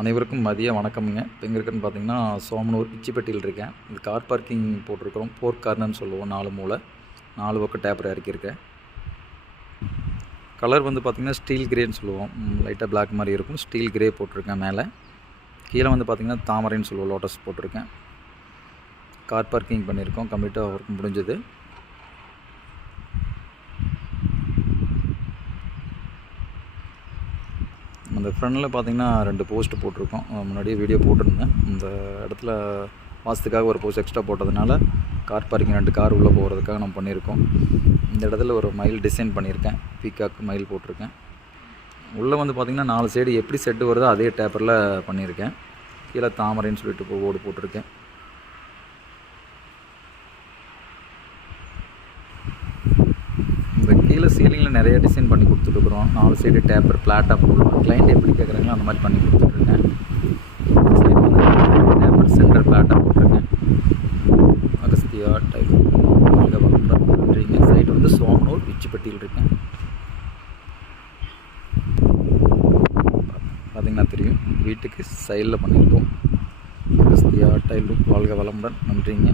அனைவருக்கும் மதிய வணக்கம்ங்க. இப்போ எங்கே இருக்குன்னு பார்த்தீங்கன்னா, சோமனூர் பிச்சிப்பட்டியில் இருக்கேன். இது கார் பார்க்கிங் போட்டிருக்கிறோம். 4 கார்னர்னு சொல்லுவோம். 4 மூலை 4 பக்கம் டேப்பர் இறக்கியிருக்கேன். கலர் வந்து பார்த்திங்கன்னா ஸ்டீல் கிரேன்னு சொல்லுவோம். லைட்டாக பிளாக் மாதிரி இருக்கும். ஸ்டீல் கிரே போட்டிருக்கேன். மேலே கீழே வந்து பார்த்திங்கன்னா தாமரைன்னு சொல்லுவோம். லோட்டஸ் போட்டிருக்கேன். கார் பார்க்கிங் பண்ணியிருக்கோம். கம்ப்ளீட்டாக ஒர்க் முடிஞ்சது. அந்த ஃப்ரண்டில் பார்த்திங்கன்னா 2 போஸ்ட் போட்டிருக்கோம். முன்னாடியே வீடியோ போட்டிருந்தேன். இந்த இடத்துல வாசத்துக்காக ஒரு போஸ்ட் எக்ஸ்ட்ரா போட்டதுனால கார் பார்க்கிங் 2 கார் உள்ளே போகிறதுக்காக நம்ம பண்ணியிருக்கோம். இந்த இடத்துல ஒரு மயில் டிசைன் பண்ணியிருக்கேன். பீகாக் மயில் போட்டிருக்கேன். உள்ளே வந்து பார்த்திங்கன்னா 4 சைடு எப்படி செட்டு வருதோ அதே டேப்பரில் பண்ணியிருக்கேன். கீழே தாமரைன்னு சொல்லிட்டு போர்டு போட்டிருக்கேன். இந்த கீழே சீலிங்கில் நிறைய டிசைன் பண்ணி கொடுத்துட்ருக்குறோம். 4 சைடு டேப்பர் ஃப்ளாட்டாக போடுவோம். கிளைண்ட் எப்படி கேட்குறாங்களோ அந்த மாதிரி பண்ணி கொடுத்துட்ருக்கேன். சைடு வந்து டேப்பர் சென்டர் ஃப்ளாட்டாக போட்டிருக்கேன். அகஸ்தியா டைப் நன்றிங்க. சைடு வந்து சோமனூர் பிச்சிப்பட்டியில் இருக்கேன். பார்த்திங்கன்னா தெரியும். வீட்டுக்கு சைடில் பண்ணியிருக்கோம். அகஸ்தியா டைல் வாழ்க வளமுடன். நன்றிங்க.